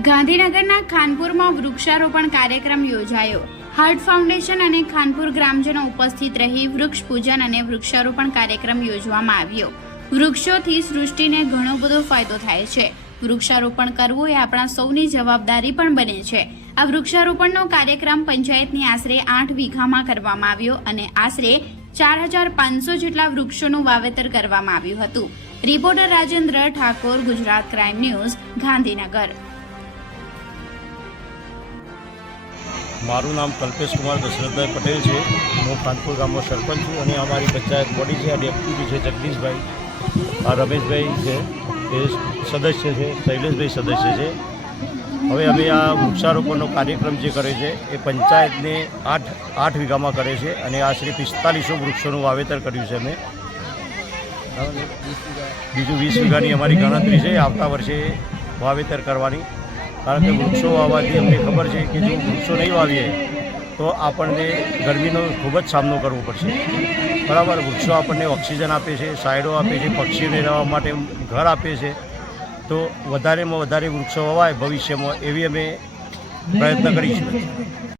ગાંધીનગરના ખાનપુરમાં વૃક્ષારોપણ કાર્યક્રમ યોજાયો. હાર્ટ ફાઉન્ડેશન અને ખાનપુર ગ્રામજનો ઉપસ્થિત રહી વૃક્ષ પૂજન અને વૃક્ષારોપણ કાર્યક્રમ યોજવામાં આવ્યો. વૃક્ષોથી સૃષ્ટિને ઘણો બધો ફાયદો થાય છે. વૃક્ષારોપણ કરવું એ આપણા સૌની જવાબદારી પણ બને છે. આ વૃક્ષારોપણનો કાર્યક્રમ પંચાયતની આશરે આઠ વીઘામાં કરવામાં આવ્યો અને આશરે ચાર હજાર પાંચસો જેટલા વૃક્ષોનું વાવેતર કરવામાં આવ્યું હતું. Reporter Rajendra Thakor, Gujarat crime news, Gandhinagar. મારું નામ કલ્પેશ કુમાર દશરથભાઈ પટેલ છે. હું કાનપુર ગામનો સરપંચ છું અને અમારી પંચાયત બોડી છે. આ ડેપ્યુટી છે જગદીશભાઈ. આ રમેશભાઈ છે. એ સદસ્ય છે. શૈલેષભાઈ સદસ્ય છે. હવે અમે આ વૃક્ષારોપણનો કાર્યક્રમ જે કરે છે એ પંચાયતને આઠ આઠ વીઘામાં કરે છે અને આશરે પિસ્તાલીસો વૃક્ષોનું વાવેતર કર્યું છે અમે. બીજું વીસ વીઘાની અમારી ગણતરી છે. આવતા વર્ષે વાવેતર કરવાની. કારણ કે વૃક્ષો વાવવાથી અમને ખબર છે કે જો વૃક્ષો નહીં વાવીએ, તો આપણને ગરમીનો ખૂબ જ સામનો કરવો પડશે. બરાબર, વૃક્ષો આપણને ઓક્સિજન આપે છે સાયડો આપે છે પક્ષીઓને રહેવા માટે ઘર આપે છે. તો વધારેમાં વધારે વૃક્ષો વવાય ભવિષ્યમાં, એવી અમે પ્રયત્ન કરીશું.